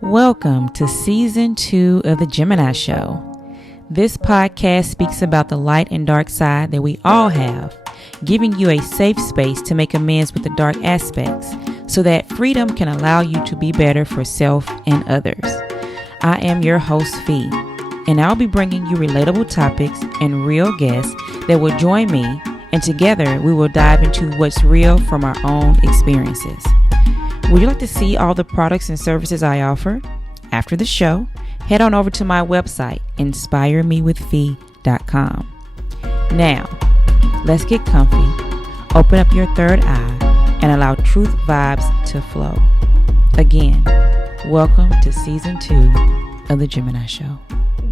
Welcome to Season 2 of The Gemini Show. This podcast speaks about the light and dark side that we all have, giving you a safe space to make amends with the dark aspects so that freedom can allow you to be better for self and others. I am your host, Fee, and I'll be bringing you relatable topics and real guests that will join me, and together we will dive into what's real from our own experiences. Would you like to see all the products and services I offer? After the show, head on over to my website, inspiremewithfee.com. Now, let's get comfy, open up your third eye, and allow truth vibes to flow. Again, welcome to Season 2 of The Gemini Show.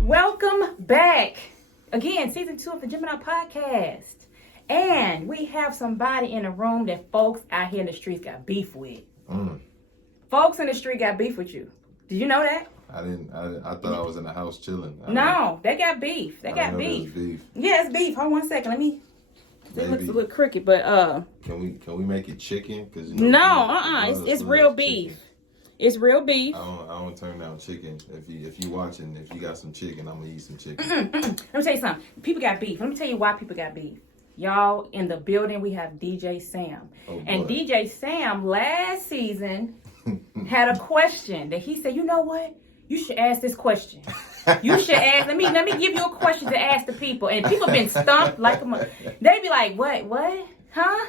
Welcome back. Again, Season 2 of The Gemini Podcast. And we have somebody in the room that folks out here in the streets got beef with. Folks in the street got beef with you. Did you know that? I didn't. I thought I was in the house chilling. No, they got beef. They got beef. Yeah, it's beef. Hold on 1 second. Let me. It looks a little crooked, but Can we make it chicken? Cause It's real beef. Chicken. It's real beef. I don't turn down chicken. If you watching, if you got some chicken, I'm gonna eat some chicken. Let me tell you something. People got beef. Let me tell you why people got beef. Y'all, in the building, we have DJ Sam. And DJ Sam last season had a question that he said, you know what? You should ask this question. You should ask. Let me give you a question to ask the people. And people been stumped like they be like, what? Huh?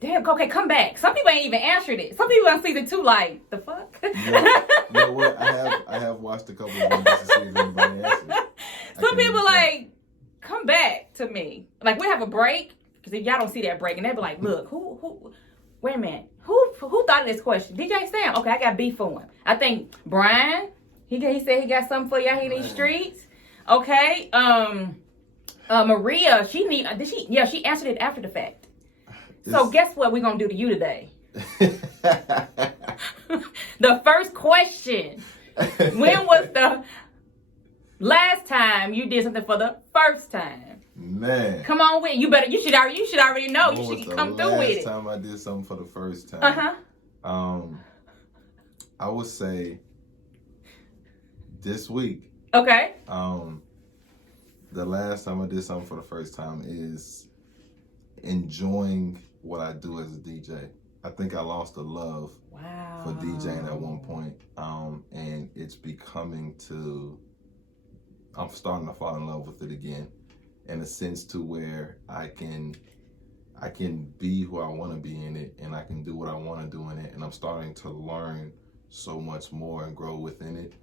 Damn, okay, come back. Some people ain't even answered it. Some people on season 2 like, the fuck? You know what? I have watched a couple of them just to see if anybody answered. Some people like, come back to me. Like, we have a break, because y'all don't see that break, and they be like, look, who, wait a minute, who thought of this question? DJ Sam. Okay, I got beef for him. I think Brian, he said he got something for y'all here in these streets. Okay, Maria, she answered it after the fact. So guess what we're going to do to you today? The first question. When was the last time you did something for the first time? Man. Come on with it. You should already know. You should come through with it. Last time I did something for the first time. I would say this week. Okay. The last time I did something for the first time is enjoying what I do as a DJ. I think I lost the love for DJing at one point. And it's I'm starting to fall in love with it again, in a sense to where I can be who I want to be in it, and I can do what I want to do in it, and I'm starting to learn so much more and grow within it,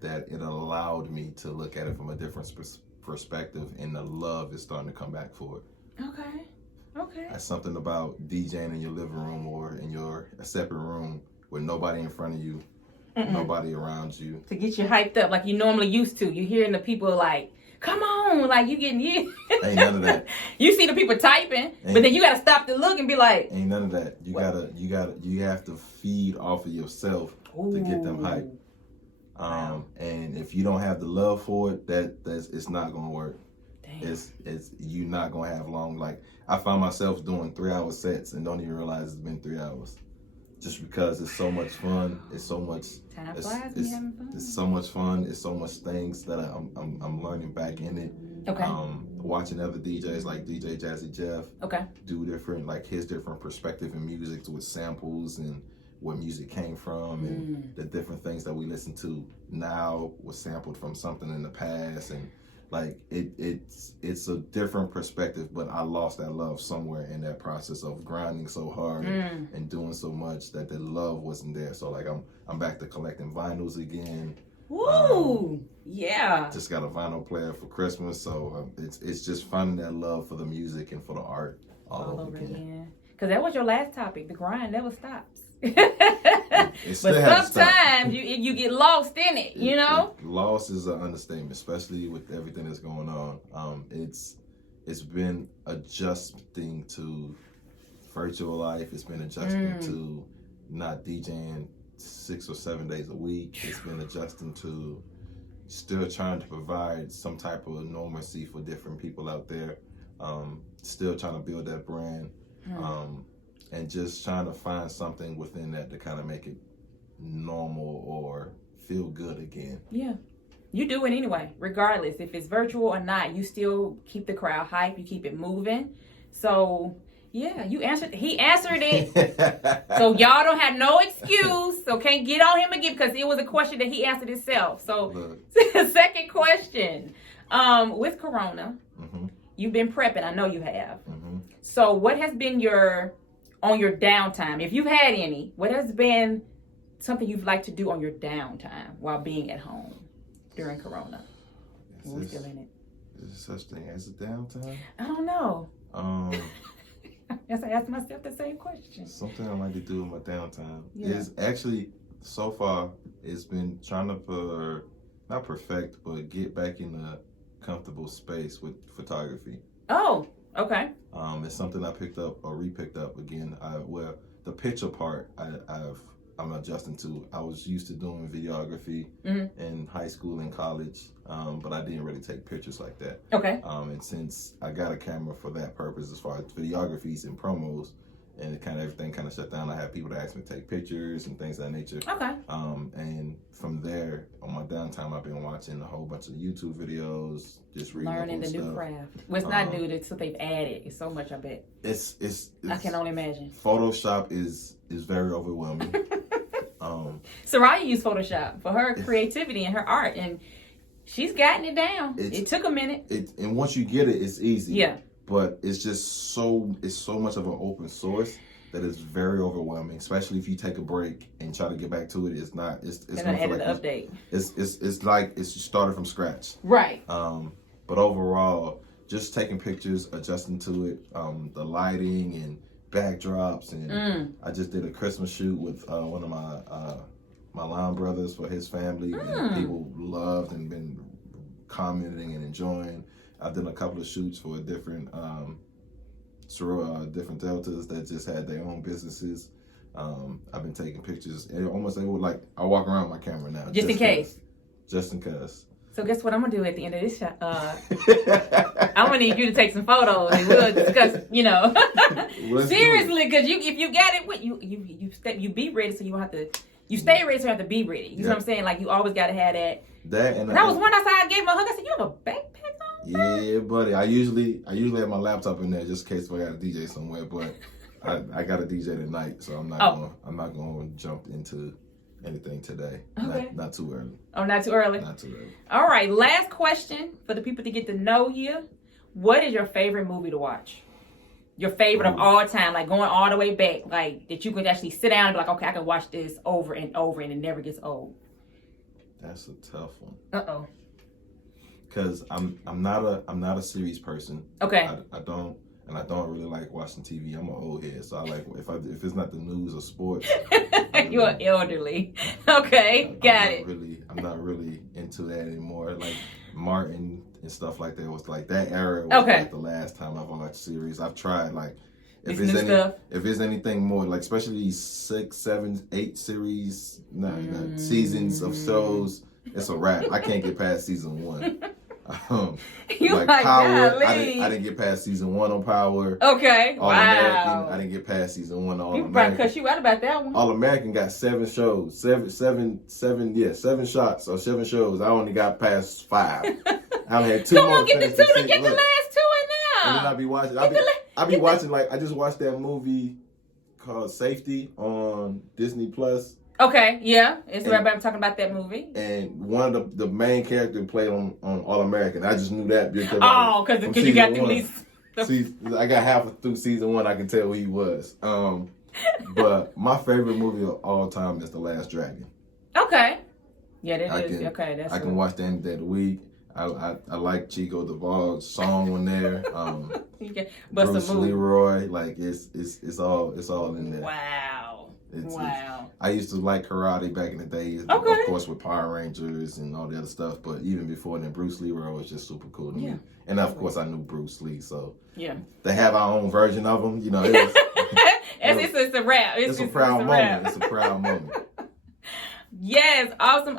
that it allowed me to look at it from a different perspective, and the love is starting to come back for it. Okay. That's something about DJing in your living room or in a separate room with nobody in front of you. Nobody around you. To get you hyped up like you normally used to. You're hearing the people like, come on, like you getting you. Ain't none of that. You see the people typing, but then you gotta stop to look and be like, ain't none of that. You have to feed off of yourself to get them hyped. And if you don't have the love for it, it's not gonna work. Damn. It's you not gonna have long. Like I find myself doing 3-hour sets and don't even realize it's been 3 hours. Just because it's so much fun, it's so much. Time flies when you're having fun. It's so much fun. It's so much things that I'm learning back in it. Okay. Watching other DJs like DJ Jazzy Jeff. Okay. Do different, like his different perspective in music with samples and where music came from and the different things that we listen to now was sampled from something in the past, and like it's a different perspective, but I lost that love somewhere in that process of grinding so hard and doing so much that the love wasn't there. So like I'm back to collecting vinyls again. Woo! Yeah. Just got a vinyl player for Christmas, so it's just finding that love for the music and for the art all over again. Because that was your last topic, the grind never stops. But sometimes you get lost in it, you know? Lost is an understatement, especially with everything that's going on. It's been adjusting to virtual life. It's been adjusting to not DJing 6 or 7 days a week. It's been adjusting to still trying to provide some type of normalcy for different people out there. Still trying to build that brand. And just trying to find something within that to kind of make it normal or feel good again. Yeah. You do it anyway, regardless. If it's virtual or not, you still keep the crowd hype. You keep it moving. So, yeah, he answered it. So, y'all don't have no excuse. So, can't get on him again because it was a question that he answered himself. So, second question. With Corona, you've been prepping. I know you have. So, what has been on your downtime? If you've had any, what has been something you've liked to do on your downtime while being at home during Corona? We're still in it. Is there such thing as a downtime? I don't know. Yes, I asked myself the same question. Something I like to do in my downtime is actually, so far, it's been trying to, not perfect, but get back in a comfortable space with photography. Oh, okay. It's something I picked up or re-picked up again. The picture part, I'm adjusting to. I was used to doing videography in high school and college, but I didn't really take pictures like that. Okay. And since I got a camera for that purpose, as far as videographies and promos, and everything kind of shut down, I had people that asked me to take pictures and things of that nature. Okay. And from there, on my downtime, I've been watching a whole bunch of YouTube videos, just reading learning the new craft. Well, it's not new. It's what they've added. It's so much. I bet. It's I can only imagine. Photoshop is very overwhelming. Soraya used Photoshop for her creativity and her art, and she's gotten it down. It took a minute. And once you get it, it's easy. Yeah. But it's just so much of an open source that it's very overwhelming, especially if you take a break and try to get back to it. It's not. It's gonna feel like an update. It's like it's started from scratch. Right. But overall, just taking pictures, adjusting to it, the lighting and backdrops, and I just did a Christmas shoot with one of my line brothers for his family, and people loved and been commenting and enjoying. I've done a couple of shoots for different different deltas that just had their own businesses. I've been taking pictures, and almost I walk around with my camera now just in case. Just in case. So guess what I'm gonna do at the end of this shot? I'm gonna need you to take some photos, and we'll discuss. Seriously, because if you got it, you be ready, so you don't have to. You stay ready, so you have to be ready. You know what I'm saying? Like you always gotta have that. And I was one outside. I gave him a hug. I said, "You have a backpack on?" Yeah, buddy. I usually have my laptop in there just in case if I got a DJ somewhere. But I got a DJ tonight, so I'm not gonna jump into anything today. Okay. Not too early. Oh, not too early? Not too early. All right, last question for the people to get to know you. What is your favorite movie to watch? Your favorite of all time, like going all the way back, like that you could actually sit down and be like, okay, I can watch this over and over and it never gets old. That's a tough one. Uh-oh. Because I'm not a series person. Okay. I don't really like watching TV. I'm an old head, so I like if it's not the news or sports. You're elderly. Okay, got it. I'm not really into that anymore. Like Martin and stuff like that was like that era was like the last time I've watched series. I've tried like if there's anything more, like especially these 6, 7, 8 series, seasons of shows, it's a wrap. I can't get past season 1. Like Power, I didn't get past season 1 on Power. Okay, All American, I didn't get past season 1 on All American. You probably cuss you out about that one. All American got 7 shows, seven shots or 7 shows. I only got past 5. I had 2 Come more. on, get the 2 to get the last 2 in there. And then I be watching like I just watched that movie called Safety on Disney Plus. Okay, yeah, I'm talking about that movie. And one of the main characters played on All American. I just knew that because because you got through these. See, I got half through season 1. I can tell who he was. But my favorite movie of all time is The Last Dragon. Okay. Yeah, that is. Okay, that's. I can watch that any day of the week. I like Chico DeVal's song on there. Bruce Leroy, like it's all in there. Wow. Wow. I used to like karate back in the day, of course, with Power Rangers and all the other stuff. But even before then, Bruce Leroy was just super cool to me. And of course, I knew Bruce Lee, so they have our own version of him. It's a wrap. It's a proud moment. It's a proud moment. Yes, awesome.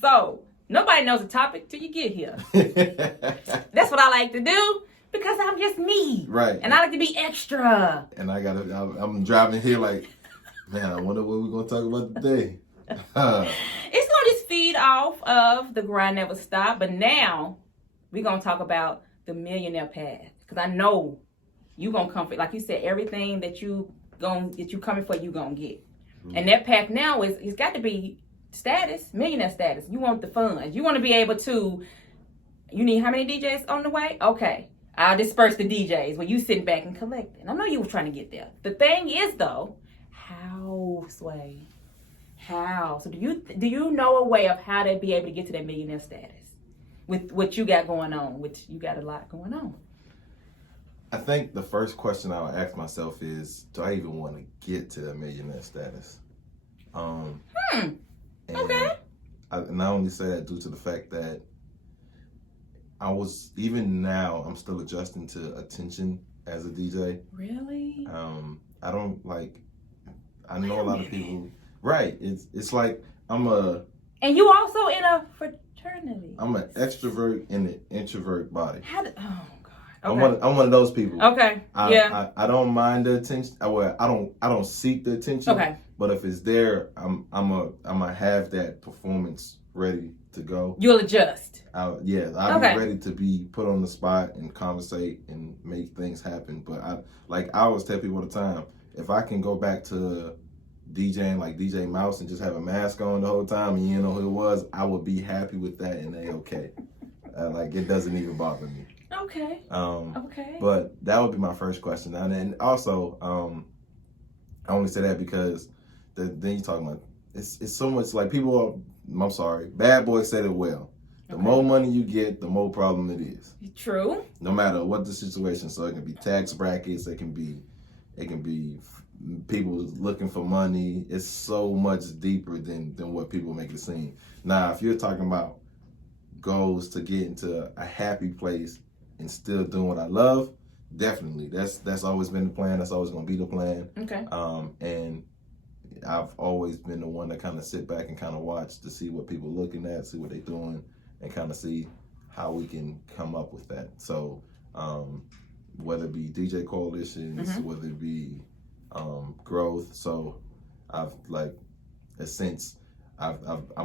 So nobody knows the topic till you get here. That's what I like to do. Because I'm just me. Right. And I like to be extra. And I'm driving here like, man, I wonder what we're going to talk about today. It's going to off of the Grind Never Stop, but now we're going to talk about the millionaire path. Because I know you're going to come for, like you said, everything that you coming for, you going to get. Mm-hmm. And that path now it's got to be status, millionaire status. You want the funds. You want to be able to, you need how many DJs on the way? Okay. I'll disperse the DJs when you sitting back and collecting. I know you were trying to get there. The thing is, though, how, Sway? How? So do you know a way of how to be able to get to that millionaire status with what you got going on? Which you got a lot going on. I think the first question I would ask myself is, do I even want to get to that millionaire status? Okay. I not only say that due to the fact that even now, I'm still adjusting to attention as a DJ. Really? I don't I know a lot of people, right. It's like and you also in a fraternity. I'm an extrovert in an introvert body. Oh God. Okay. I'm one of those people. Okay. I don't mind the attention. I don't seek the attention. Okay. But if it's there, I'm gonna have that performance ready to go. You'll adjust. I'll be ready to be put on the spot and conversate and make things happen. But I always tell people all the time, if I can go back to DJing like DJ Mouse and just have a mask on the whole time and you know who it was, I would be happy with that and okay. It doesn't even bother me. Okay. Okay. But that would be my first question. And then also, I only say that because then you're talking about it's so much like Bad Boy said it well. The more money you get, the more problem it is. True. No matter what the situation. So it can be tax brackets, it can be people looking for money. It's so much deeper than what people make it seem. Now, if you're talking about goals to get into a happy place and still doing what I love, definitely. That's always been the plan. That's always going to be the plan. Okay. And I've always been the one to kind of sit back and kind of watch to see what people looking at, see what they're doing, and kind of see how we can come up with that. So whether it be DJ coalitions, mm-hmm. whether it be growth. So I'm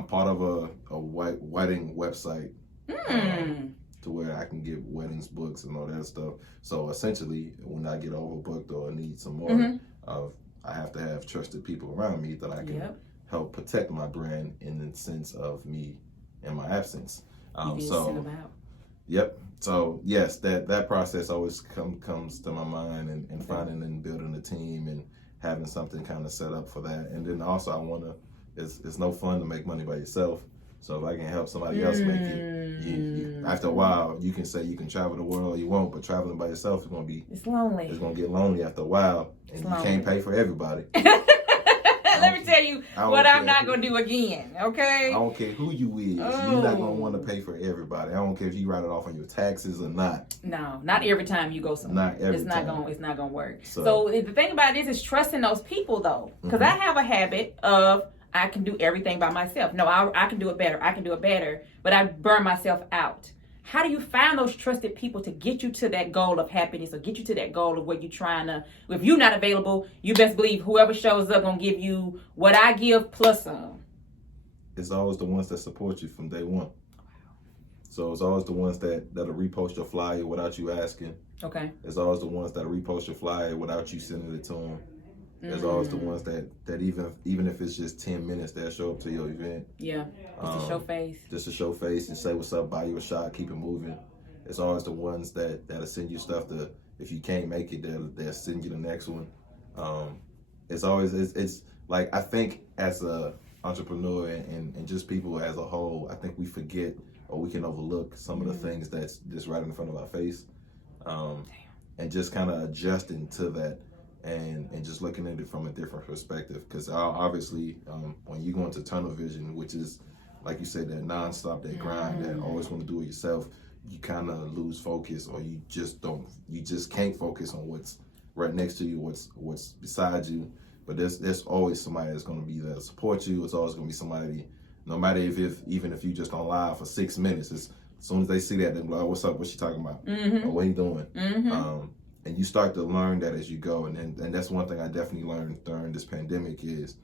part of a wedding website to where I can get weddings books and all that stuff. So essentially, when I get overbooked or need some more, mm-hmm. I have to have trusted people around me that I can help protect my brand in the sense of me in my absence. Yep. So yes, that process always comes to my mind and finding and building a team and having something kind of set up for that. And then also it's no fun to make money by yourself. So if I can help somebody else make it, after a while, you can say you can travel the world you want, but traveling by yourself is going to be... It's lonely. It's going to get lonely after a while, and you can't pay for everybody. Let me tell you what I'm not going to do again, okay? I don't care who you is. Oh. You're not going to want to pay for everybody. I don't care if you write it off on your taxes or not. No, not every time you go somewhere. Not every time. It's not going to work. So the thing about this is trusting those people, though. Because I have a habit of... I can do everything by myself. No, I can do it better. I can do it better. But I burn myself out. How do you find those trusted people to get you to that goal of happiness or get you to that goal of what you're trying to... If you're not available, you best believe whoever shows up going to give you what I give plus some. It's always the ones that support you from day one. So it's always the ones that'll repost your flyer without you asking. Okay. It's always the ones that'll repost your flyer without you sending it to them. There's always the ones that even if it's just 10 minutes, they'll show up to your event. Yeah, just to show face. Just to show face and say what's up, buy you a shot, keep it moving. It's always the ones that'll send you stuff if you can't make it, they'll send you the next one. It's like, I think as a entrepreneur and just people as a whole, I think we forget or we can overlook some of the things that's just right in front of our face. And just kind of adjusting to that. And just looking at it from a different perspective, because obviously when you go into tunnel vision, which is like you said, that nonstop, that grind, that always want to do it yourself, you kind of lose focus, or you just can't focus on what's right next to you, what's beside you. But there's always somebody that's going to be there to support you. It's always going to be somebody, no matter even if you just on live for 6 minutes, as soon as they see that, they're like, oh, what's up? What's she talking about? Or what are you doing? And you start to learn that as you go. And that's one thing I definitely learned during this pandemic is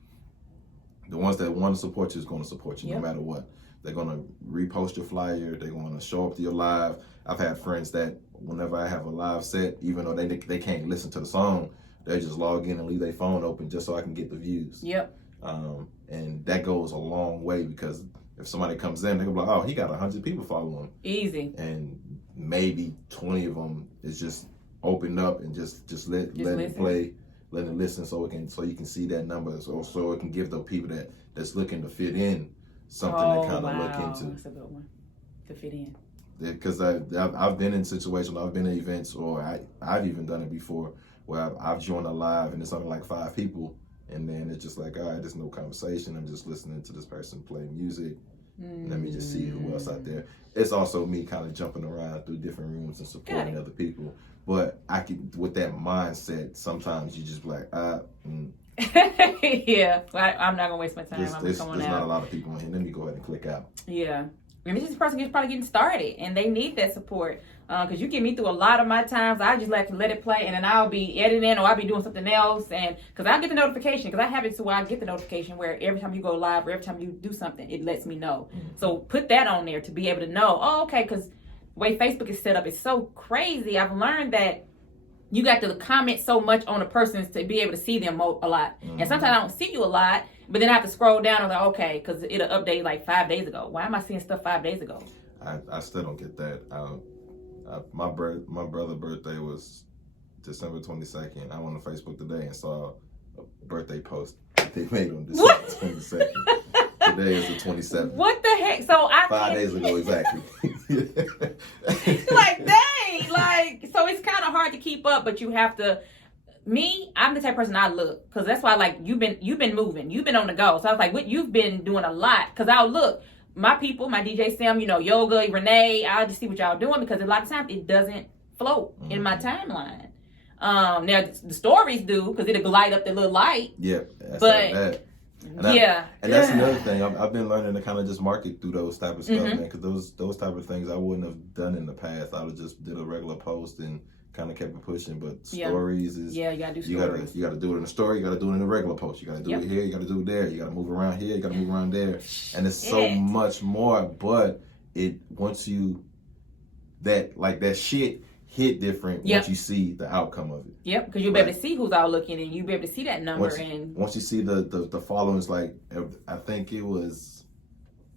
The ones that want to support you is going to support you no matter what. They're going to repost your flyer. They're going to show up to your live. I've had friends that whenever I have a live set, even though they can't listen to the song, they just log in and leave their phone open just so I can get the views. Yep. And that goes a long way, because if somebody comes in, they're like, oh, he got 100 people following him. Easy. And maybe 20 of them is just opened up and just let it play, let it listen, so you can see that number, so it can give the people that's looking to fit in something to kind of look into. That's a good one, to fit in. Because I've been in situations, I've been in events, or I've even done it before, where I've joined a live and it's only like 5 people, and then it's just like, all right, there's no conversation. I'm just listening to this person play music. Let me just see who else out there. It's also me kind of jumping around through different rooms and supporting other people. But I can, with that mindset, sometimes you just be like, yeah, I'm not gonna waste my time. There's not a lot of people in here. Let me go ahead and click out. Yeah. And this person is probably getting started, and they need that support. Because you get me through a lot of my times. I just like to let it play, and then I'll be editing, or I'll be doing something else. And because I get the notification, because I have it to where I get the notification where every time you go live or every time you do something, it lets me know. So put that on there to be able to know, oh, okay, because the way Facebook is set up is so crazy. I've learned that you got to comment so much on a person to be able to see them a lot. And sometimes I don't see you a lot, but then I have to scroll down and like, okay, because it'll update like 5 days ago. Why am I seeing stuff 5 days ago? I still don't get that. My brother's birthday was December 22nd. I went on Facebook today and saw a birthday post that they made on December 22nd. Today is the 27th. What the heck? So 5 days ago, exactly. Like, dang, like, so it's kind of hard to keep up, but you have to. Me, I'm the type of person I look, because that's why, like, you've been moving, you've been on the go. So I was like, what, you've been doing a lot, because I'll look. My people, my DJ Sam, Yoga, Renee, I'll just see what y'all doing, because a lot of times it doesn't float in my timeline. Now the stories do, because it'll light up the little light. Yeah, that's like that. And that's another thing. I've been learning to kind of just market through those type of stuff, man, because those type of things I wouldn't have done in the past. I would just did a regular post and kind of kept it pushing. But stories is you gotta do stories. You gotta do it in a story. You gotta do it in a regular post. You gotta do it here. You gotta do it there. You gotta move around here. You gotta move around there. And it's so much more. But once you that shit hit different once you see the outcome of it. Yep, because you'll be able to see who's all looking, and you'll be able to see that number. Once you see the followings, like I think it was,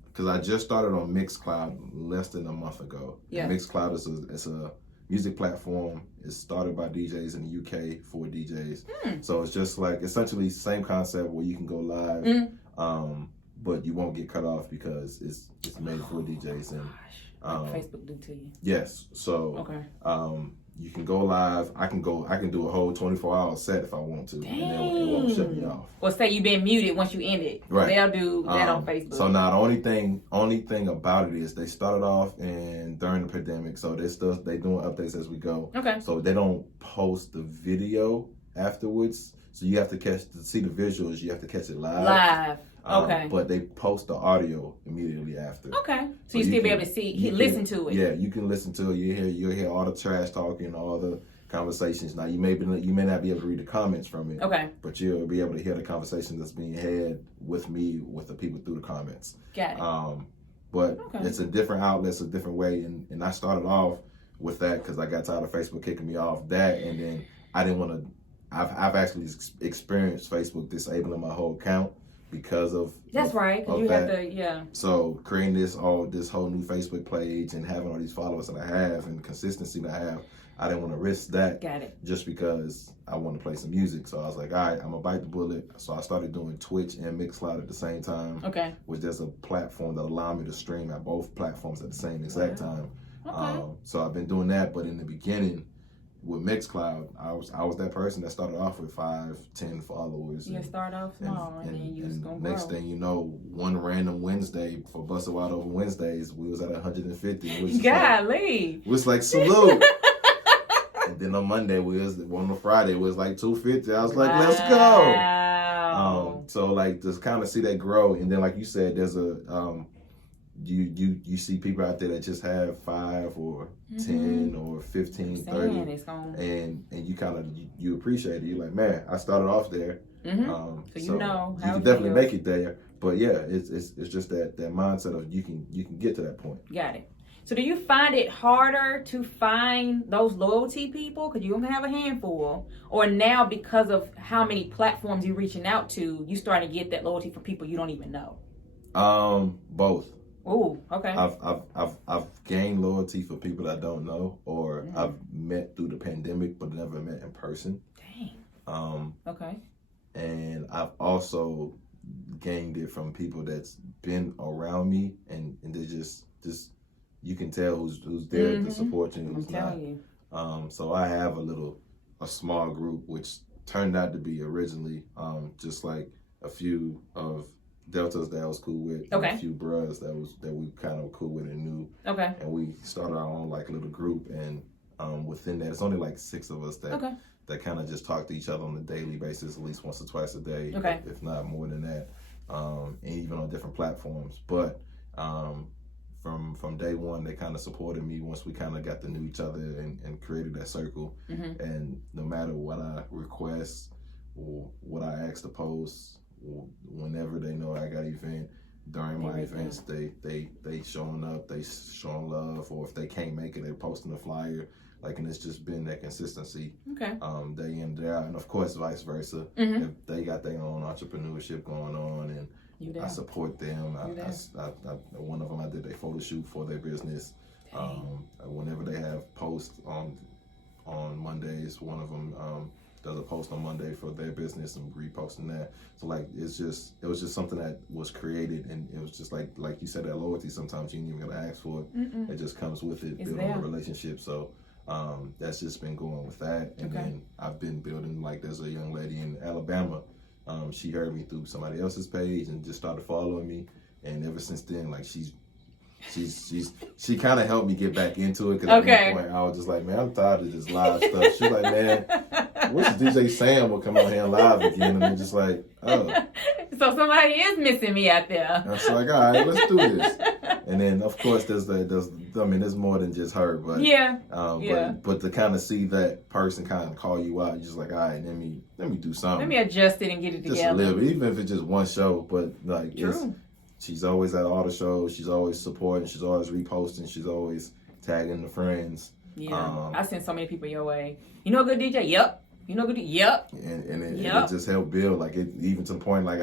because I just started on Mixcloud less than a month ago. Yeah. Mixcloud is a music platform. It's started by DJs in the UK for DJs. So it's just like essentially the same concept where you can go live, but you won't get cut off because it's made for DJs. And like Facebook do to you. Yes. So you can go live. I can do a whole 24-hour set if I want to. Dang. And then it won't shut me off. Or say you've been muted once you end it. Right. They'll do that on Facebook. So now the only thing about it is they started off during the pandemic, so they doing updates as we go. Okay. So they don't post the video afterwards. So you have to see the visuals, you have to catch it live. Okay. But they post the audio immediately after. Okay. So you still be able to listen to it. Yeah, you can listen to it. You'll hear all the trash talking, all the conversations. Now you may not be able to read the comments from it. Okay. But you'll be able to hear the conversation that's being had with me, with the people through the comments. Got it. But it's a different outlet, it's a different way, and I started off with that because I got tired of Facebook kicking me off that, and then I didn't want to. I've actually experienced Facebook disabling my whole account because of right, because you have to So creating this whole new Facebook page and having all these followers that I have and the consistency that I have, I didn't want to risk that. Got it. Just because I want to play some music. So I was like, all right, I'm gonna bite the bullet. So I started doing Twitch and Mixcloud at the same time. Okay. Which there's a platform that allowed me to stream at both platforms at the same exact time. Okay. So I've been doing that, but in the beginning, with Mixcloud, I was that person that started off with 5-10 followers. You start off small and then you was gonna next grow. thing you know, one random Wednesday for Busted Wide Open Wednesdays, we was at 150. Golly. It was like salute. And then on Monday on Friday was like 250. I was like, let's go. So like just kind of see that grow, and then like you said, there's a you see people out there that just have 5 or 10 or 15, 30, and you kind of you appreciate it. You're like, man, I started off there. So you know how you can definitely make it there. But yeah, it's just that mindset of you can get to that point. Got it. So do you find it harder to find those loyalty people because you don't have a handful, or now because of how many platforms you're reaching out to, you starting to get that loyalty from people you don't even know? Both. Oh, okay. I've gained loyalty for people I don't know, or I've met through the pandemic but never met in person. Dang. Okay. And I've also gained it from people that's been around me, and they just you can tell who's there to support you and who's not. You. So I have a small group, which turned out to be originally just like a few of Deltas that I was cool with, and a few bros that we kind of cool with and knew. Okay. And we started our own like little group, and within that, it's only like 6 of us that kind of just talk to each other on a daily basis, at least once or twice a day, if not more than that, and even on different platforms. But from day one, they kind of supported me once we kind of got to know each other and created that circle. And no matter what I request or what I ask to post, whenever they know I got an event, during my events, they showing up, they showing love, or if they can't make it, they're posting a flyer. Like, and it's just been that consistency, day in, day out, and of course, vice versa. If they got their own entrepreneurship going on, and I support them. One of them, I did a photo shoot for their business. Whenever they have posts on Mondays, one of them does a post on Monday for their business and reposting that. So like, it was just something that was created, and it was just like you said, that loyalty. Sometimes you ain't even gotta ask for it. It just comes with it, building a relationship. So that's just been going with that. And then I've been building, like, there's a young lady in Alabama. She heard me through somebody else's page and just started following me. And ever since then, like, she kind of helped me get back into it. Cause at one point I was just like, man, I'm tired of this live stuff. She's like, man, wish DJ Sam would come out here live again. And I'm just like, oh. So somebody is missing me out there. And I was like, all right, let's do this. And then of course there's more than just her, but but to kind of see that person kind of call you out, you're just like, all right, let me do something. Let me adjust it and get it together. Just a little bit, even if it's just one show, but like she's always at all the shows. She's always supporting. She's always reposting. She's always tagging the friends. Yeah, I sent so many people your way. You know a good DJ? Yep. You know good DJ? Yep. And it just helped build. Like, it even to the point, like,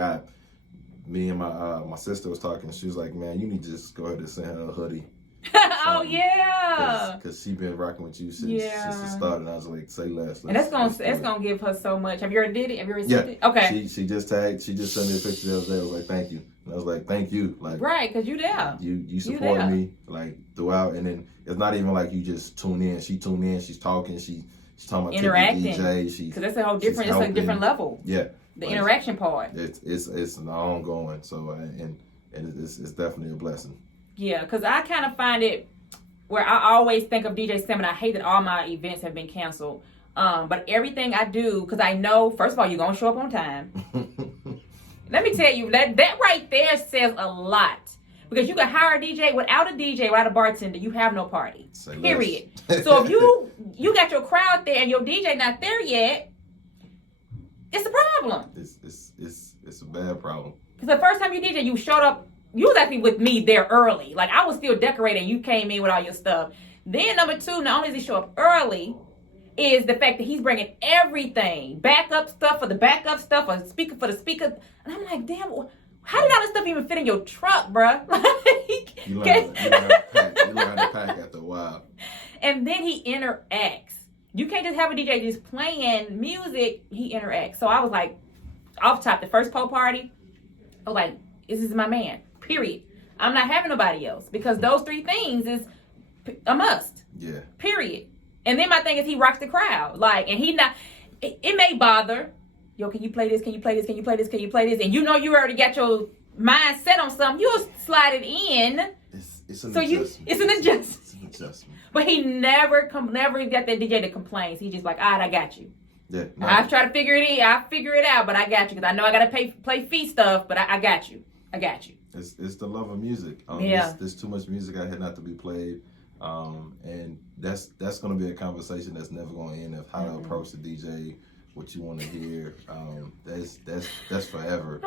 me and my sister was talking. She was like, man, you need to just go ahead and send her a hoodie. Oh yeah. Because she been rocking with you since the start, and I was like, say less. And that's gonna give her so much. Have you already did it? Have you already sent it? Okay. She just tagged. She just sent me a picture the other day. I was like, thank you. And I was like, thank you. Like, right, because you there. You support me, like, throughout, and then it's not even like you just tune in. She tuned in. She's talking. She's talking about interacting. DJ. Because that's a whole different. It's a different level. Yeah. The interaction part. It's an ongoing. So and it's definitely a blessing. Yeah, because I kind of find it where I always think of DJ Sam, and I hate that all my events have been canceled. But everything I do, because I know, first of all, you're going to show up on time. Let me tell you, that right there says a lot. Because you can hire a DJ, without a bartender, you have no party. Period. So if you got your crowd there and your DJ not there yet, it's a problem. It's a bad problem. Because the first time you DJ, you showed up. You was actually with me there early. Like, I was still decorating. You came in with all your stuff. Then number 2, not only does he show up early, is the fact that he's bringing everything. Backup stuff for the backup stuff, or speaker for the speaker. And I'm like, damn, how did all this stuff even fit in your truck, bruh? You learn how to pack after a while. And then he interacts. You can't just have a DJ just playing music. He interacts. So I was like, off top, the first pool party, I was like, this is my man. Period. I'm not having nobody else, because those 3 things is a must. Yeah. Period. And then my thing is, he rocks the crowd. Like, and he not. It may bother. Yo, can you play this? Can you play this? Can you play this? Can you play this? And you know you already got your mind set on something. You'll slide it in. It's an adjustment. It's an adjustment. It's an adjustment. But he never got that DJ that complains. He's just like, all right, I got you. Yeah. No. I try to figure it in. I figure it out, but I got you, because I know I gotta play fee stuff, but I got you. I got you. It's the love of music. There's too much music out here not to be played, and that's going to be a conversation that's never going to end of how to approach the DJ, what you want to hear. That's forever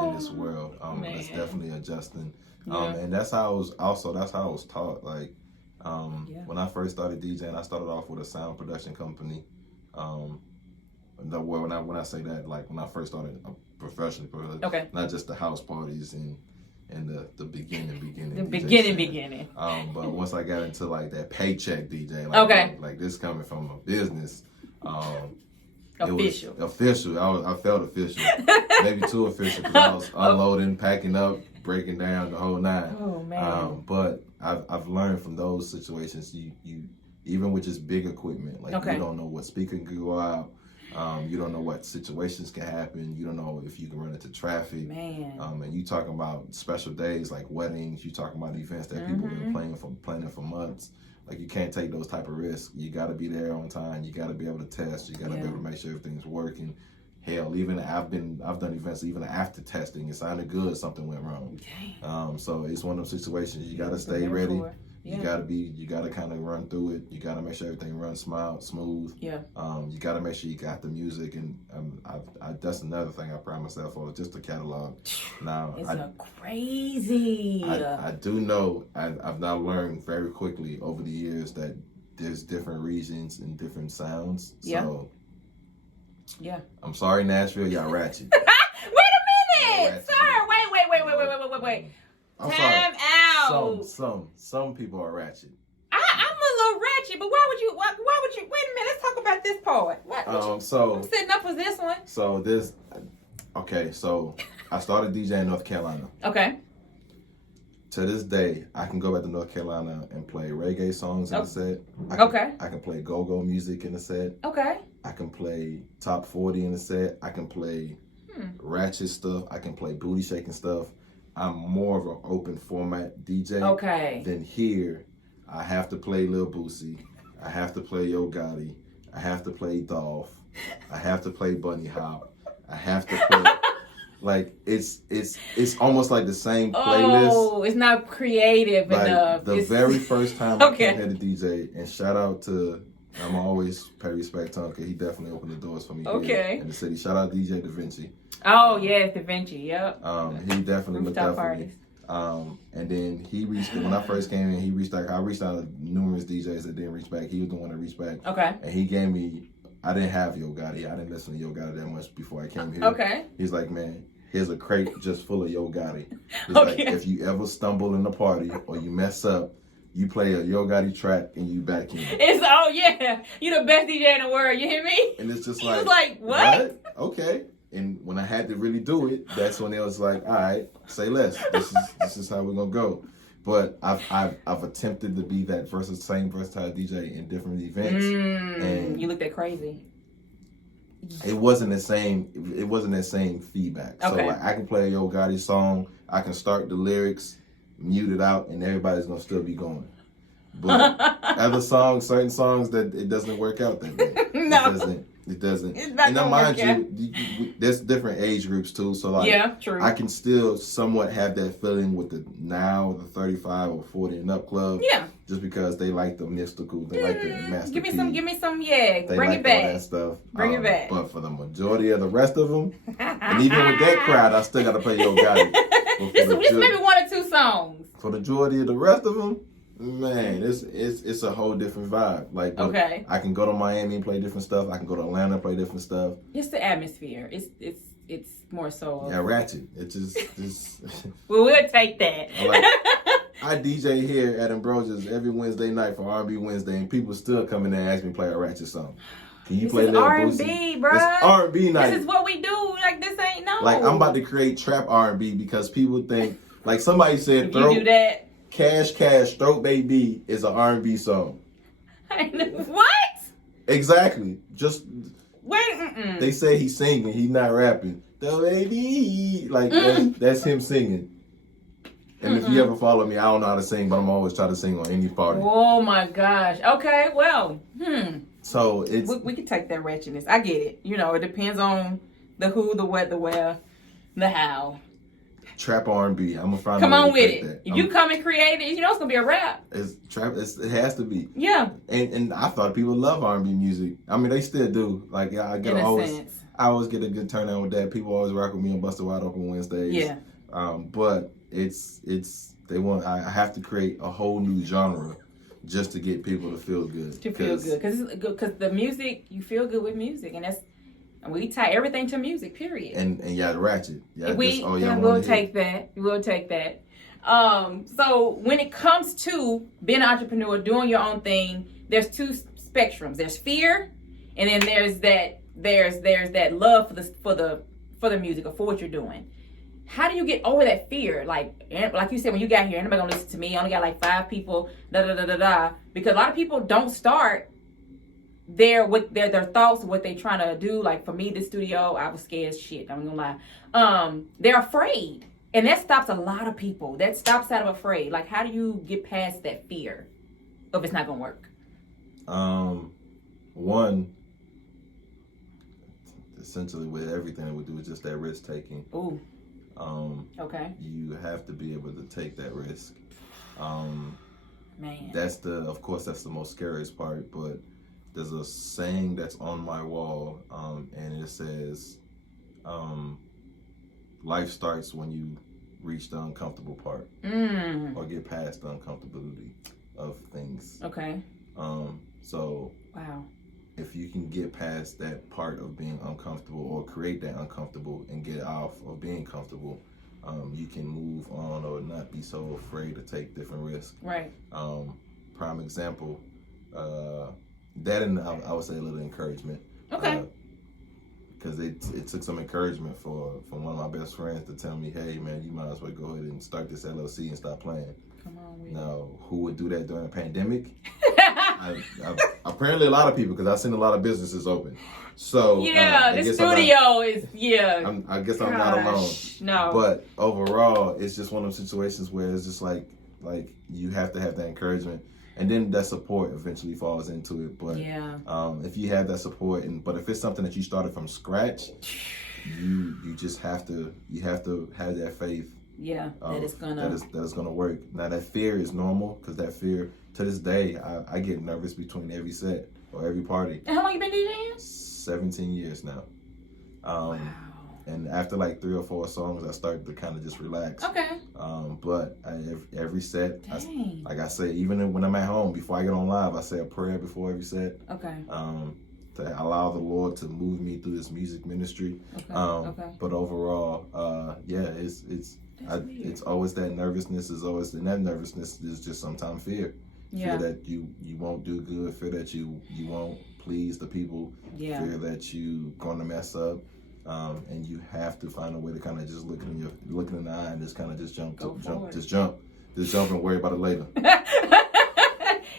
in this world. It's definitely adjusting. And that's how I was taught. Like when I first started DJing, I started off with a sound production company. When I say that, like when I first started professionally, not just the house parties and the beginning. But once I got into like that paycheck DJ, like this coming from a business, official. It was official. I felt official, maybe too official because I was unloading, packing up, breaking down the whole nine. Oh man! But I've learned from those situations. You even with just big equipment, like you don't know what speaker can go out. You don't know what situations can happen. You don't know if you can run into traffic. Man. And you talking about special days like weddings. You talking about events that people have been planning for months. Like you can't take those type of risks. You got to be there on time. You got to be able to test. You got to be able to make sure everything's working. Hell, even I've done events even after testing. It sounded good. Something went wrong. So it's one of those situations. You got to stay ready. You gotta kind of run through it. You gotta make sure everything runs smooth. You gotta make sure you got the music, and that's another thing I pride myself on, just the catalog. Now it's crazy. I do know I've now learned very quickly over the years that there's different regions and different sounds. So I'm sorry, Nashville, y'all ratchet. Wait a minute, sir. Wait. Time out. Some people are ratchet. I'm a little ratchet, but why would you? Wait a minute. Let's talk about this part. I'm setting up for this one. So I started DJing in North Carolina. Okay. To this day, I can go back to North Carolina and play reggae songs in the set. I can play go-go music in the set. Okay. I can play top 40 in the set. I can play ratchet stuff. I can play booty shaking stuff. I'm more of an open format DJ. Than here, I have to play Lil Boosie. I have to play Yo Gotti. I have to play Dolph. I have to play Bunny Hop. I have to play like it's almost like the same playlist. Oh, it's not creative enough. The very first time I came here to DJ, and shout out to I'm always pay respect to him because he definitely opened the doors for me here in the city. Shout out DJ Da Vinci. Oh yes, Da Vinci. Yep. He definitely looked out for me. And then he reached when I first came in. He reached out. I reached out to numerous DJs that didn't reach back. He was the one that reached back. And he gave me. I didn't have Yo Gotti. I didn't listen to Yo Gotti that much before I came here. He's like, man, here's a crate just full of Yo Gotti. He's like, if you ever stumble in the party or you mess up, you play a Yo Gotti track and you back in. You the best DJ in the world. You hear me? And it's just he was like, what? Okay. And when I had to really do it, that's when it was like, all right, say less. This is how we're gonna go. But I've attempted to be that same versatile DJ in different events. And you looked at crazy. It wasn't the same. It wasn't that same feedback. So like, I can play a Yo Gotti song. I can start the lyrics, mute it out, and everybody's gonna still be going. But other songs, certain songs that it doesn't work out that way. It doesn't. It's not and mind you, there's different age groups too. So like, true. I can still somewhat have that feeling with the 35 or 40 and up club. Just because they like the mystical, they like the master. Give me some. They bring like it back. All that stuff. Bring it back. But for the majority of the rest of them, and even with that crowd, I still got to play Yo Gotti. This maybe one or two songs. For the majority of the rest of them. Man, it's a whole different vibe. Like, I can go to Miami and play different stuff. I can go to Atlanta and play different stuff. It's the atmosphere. It's more so. Ratchet. It's just. Well, we'll take that. I DJ here at Ambrosia's every Wednesday night for R&B Wednesday, and people still come in there and ask me to play a ratchet song. Can you play Lil Boosie? R&B, bro. It's R&B night. This is what we do. Like, this ain't no. Like, I'm about to create trap R&B because people think, like somebody said, you do that. Cash, Throat Baby is an R&B song. What? Exactly. Just wait. They say he's singing. He's not rapping. The baby, like that's him singing. And if you ever follow me, I don't know how to sing, but I'm always trying to sing on any party. Oh my gosh. Okay. Well. So it's we can take that wretchedness. I get it. You know, it depends on the who, the what, the where, the how. trap R&B. I'm gonna find. Come a way on to with create it. that. If you come and create it, you know it's gonna be a rap. It's trap. It has to be. Yeah. And I thought people love R&B music. I mean, they still do. Like I get I always get a good turnout with that. People always rock with me on Busted Wide Open Wednesdays. Yeah. But they want. I have to create a whole new genre just to get people to feel good. Because the music, you feel good with music, and we tie everything to music. Period. And y'all ratchet. We'll take that. We'll take that. So when it comes to being an entrepreneur, doing your own thing, there's two spectrums. There's fear, and then there's that love for the music or for what you're doing. How do you get over that fear? Like you said, when you got here, anybody gonna listen to me? I only got like 5 people. Because a lot of people don't start with their thoughts, what they trying to do. Like for me, the studio, I was scared as shit. I'm gonna lie. They're afraid, and that stops a lot of people. That stops out of afraid. Like, how do you get past that fear of it's not gonna work? One, essentially with everything that we do is just that risk taking. Ooh. Okay. You have to be able to take that risk. Man. That's the most scariest part, but there's a saying that's on my wall, and it says, life starts when you reach the uncomfortable part or get past the uncomfortability of things. Okay. So wow. If you can get past that part of being uncomfortable or create that uncomfortable and get off of being comfortable, you can move on or not be so afraid to take different risks. Right. Prime example, that and I would say a little encouragement. Okay. Because it took some encouragement from one of my best friends to tell me, hey man, you might as well go ahead and start this LLC and stop playing. Come on. Now, who would do that during a pandemic? Apparently a lot of people, because I've seen a lot of businesses open. So the studio is I guess I'm not alone. No. But overall, it's just one of those situations where it's just like you have to have that encouragement, and then that support eventually falls into it. But if you have that support, but if it's something that you started from scratch, you just have to have that faith. Yeah, that it's gonna work. Now that fear is normal, because that fear to this day I get nervous between every set or every party. And how long you been DJing? 17 years now. Wow. And after like 3 or 4 songs, I start to kind of just relax. Okay. But every set, like I say, even when I'm at home, before I get on live, I say a prayer before every set. Okay. To allow the Lord to move me through this music ministry. Okay. But overall, it's always that nervousness and that nervousness is just sometimes fear. Yeah. Fear that you won't do good, fear that you won't please the people, fear that you gonna mess up. And you have to find a way to kind of just look in the eye and just kind of just jump and worry about it later.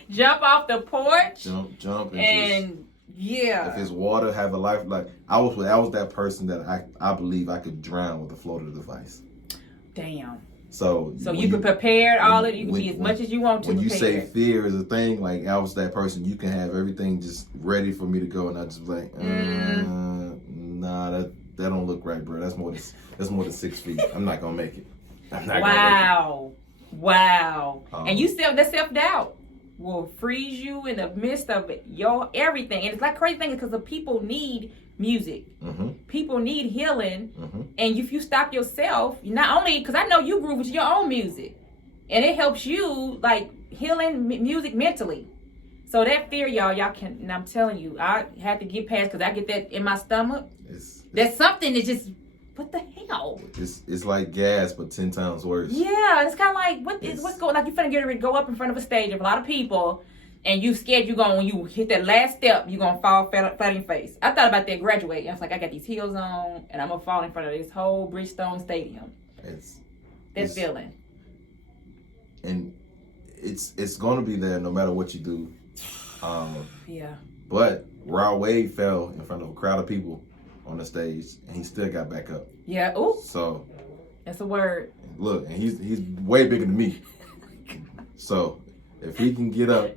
Jump off the porch. Jump and if it's water, have a life. Like I was that person that I believe I could drown with a floater device. Damn. So you can prepare all of it. You can be as much as you want to. When you say fear is a thing, like I was that person. You can have everything just ready for me to go, and I just like, nah, that don't look right, bro. That's more than 6 feet. I'm not gonna make it. I'm not gonna make it. Wow. And you that self-doubt will freeze you in the midst of your everything. And it's like crazy thing because the people need music. Mm-hmm. People need healing. Mm-hmm. And if you stop yourself, not only because I know you grew with your own music, and it helps you like healing music mentally. So that fear, y'all can, and I'm telling you, I had to get past because I get that in my stomach. That's something that just, what the hell? It's like gas, but 10 times worse. Yeah, it's kind of like what's going, like you're finna get ready to go up in front of a stage of a lot of people, and you scared when you hit that last step, you're gonna fall flat on your face. I thought about that graduating. I was like, I got these heels on, and I'm gonna fall in front of this whole Bridgestone Stadium. That feeling. And it's gonna be there no matter what you do. Yeah. But Rod Wave fell in front of a crowd of people on the stage, and he still got back up. Yeah. Ooh. So that's a word. Look, and he's way bigger than me. So if he can get up,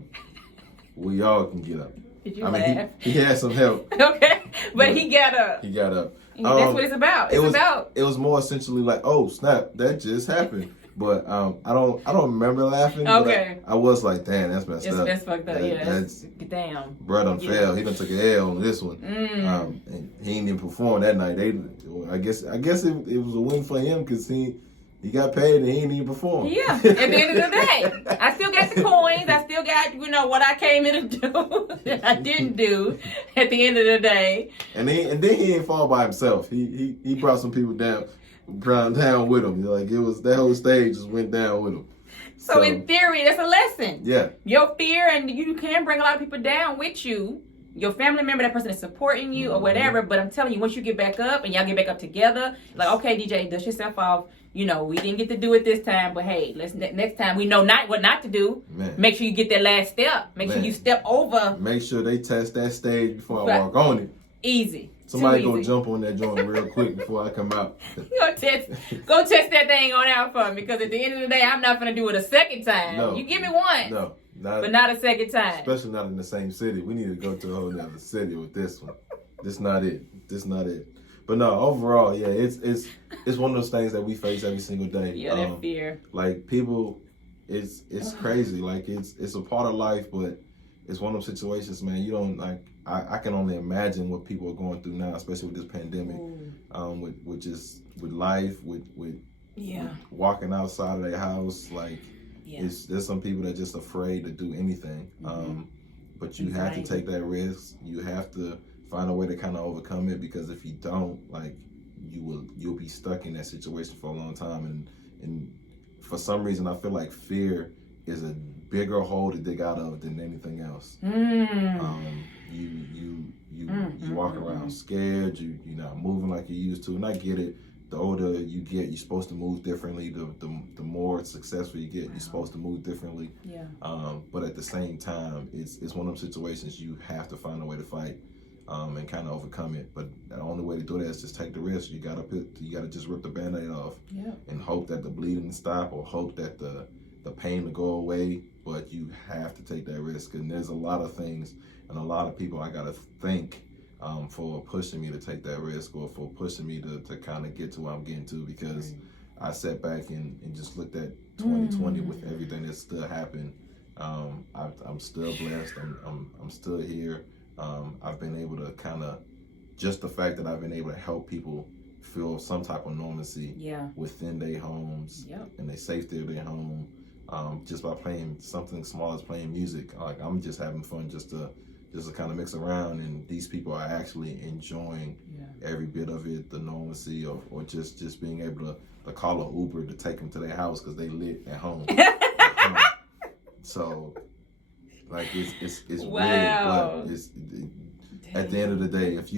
we all can get up. Did you laugh? He had some help. Okay, but he got up. He got up. That's what it's about. It was more essentially like, oh snap, that just happened. But I don't remember laughing. Okay. But I was like, damn, that's messed up. That's fucked up. That's damn. Bro done fell. He done took an L on this one. And he didn't even perform that night. I guess it was a win for him because he got paid and he didn't even perform. Yeah. At the end of the day, I still got the coins. I still got what I came in to do that I didn't do at the end of the day. And then he didn't fall by himself. He brought some people down with him. Like it was that whole stage just went down with him. So in theory, that's a lesson. Yeah. Your fear, and you can bring a lot of people down with you. Your family member, that person is supporting you or whatever. But I'm telling you, once you get back up and y'all get back up together, like, okay, DJ, dust yourself off. We didn't get to do it this time, but hey, next time we know what not to do. Man. Make sure you get that last step. Make sure you step over. Make sure they test that stage before I walk on it. Easy. Somebody go jump on that joint real quick before I come out. Go test that thing on out for me, because at the end of the day, I'm not gonna do it a second time. No, you give me one. No, but not a second time. Especially not in the same city. We need to go to a whole other city with this one. This not it. But no, overall, yeah, it's one of those things that we face every single day. Yeah, that fear. Like people, it's crazy. Like it's a part of life, but it's one of those situations, man. You don't like. I can only imagine what people are going through now, especially with this pandemic, with life, with walking outside of their house. Like, there's some people that are just afraid to do anything. But you have to take that risk. You have to find a way to kind of overcome it, because if you don't, like, you'll be stuck in that situation for a long time. And for some reason, I feel like fear is a bigger hole to dig out of than anything else. You walk around scared. You're not moving like you used to. And I get it. The older you get, you're supposed to move differently. The more successful you get, you're supposed to move differently. Yeah. But at the same time, it's one of those situations you have to find a way to fight, and kind of overcome it. But the only way to do that is just take the risk. You gotta just rip the Band-Aid off, and hope that the bleeding stop, or hope that the pain to go away. But you have to take that risk. And there's a lot of things and a lot of people I gotta thank for pushing me to take that risk, or for pushing me to kind of get to where I'm getting to, because I sat back and just looked at 2020 with everything that still happened. I'm still blessed. I'm still here. I've been able to kind of, just the fact that I've been able to help people feel some type of normalcy within their homes and the safety of their home, just by playing something small as playing music. Like, I'm just having fun just to kind of mix around, and these people are actually enjoying every bit of it, the normalcy, or just being able to call an Uber to take them to their house because they live at home. So, like, it's weird, but it's at the end of the day, if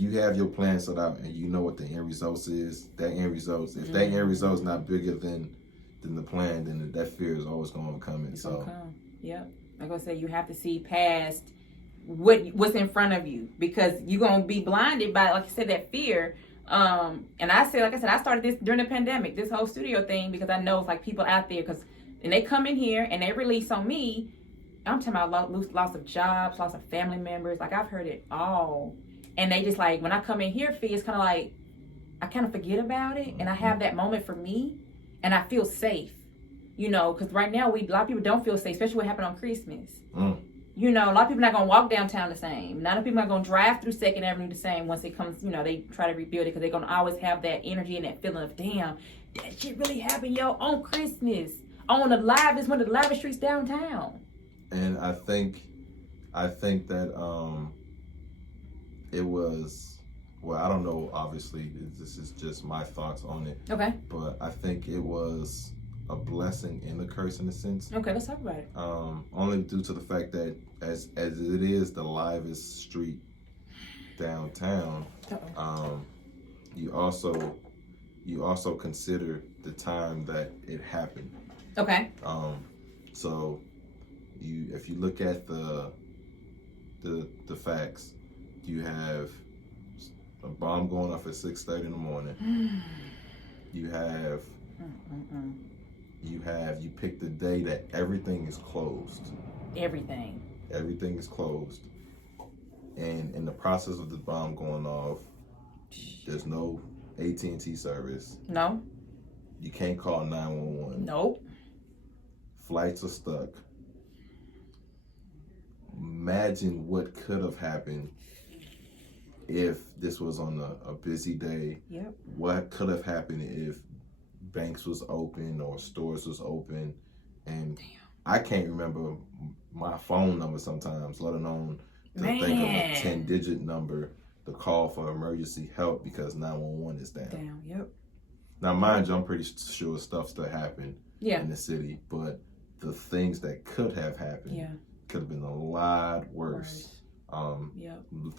you have your plan set out and you know what the end results is, that end results. If that end result's not bigger than the plan, then that fear is always going to overcome it. It's gonna come. Yep. Like I said, you have to see past what's in front of you, because you're gonna be blinded by, like you said, that fear. And I started this during the pandemic, this whole studio thing, because I know it's like people out there, and they come in here and they release on me. I'm talking about loss of jobs, loss of family members. Like, I've heard it all, and they just, like, when I come in here, it's kind of like I kind of forget about it, and I have that moment for me, and I feel safe. Because right now a lot of people don't feel safe, especially what happened on Christmas. A lot of people not going to walk downtown the same. Not a lot of people are going to drive through 2nd Avenue the same once it comes, they try to rebuild it, because they're going to always have that energy and that feeling of, damn, that shit really happened, on Christmas. On one of the livest streets downtown. And I think that it was, well, I don't know, obviously, this is just my thoughts on it. Okay. But I think it was a blessing and a curse in a sense. Okay, let's talk about it. Only due to the fact that as it is the livest street downtown, you also consider the time that it happened. Okay. So if you look at the facts, you have a bomb going off at 6:30 in the morning. You pick the day that everything is closed. Everything is closed. And in the process of the bomb going off, There's no AT&T service. No. You can't call 911. Nope. Flights are stuck. Imagine what could have happened if this was on a busy day. Yep. What could have happened if banks was open or stores was open, and I can't remember my phone number sometimes, let alone to think of a 10-digit number to call for emergency help because 911 is down. Yep. Now, mind you, I'm pretty sure stuff still happened in the city, but the things that could have happened could have been a lot worse.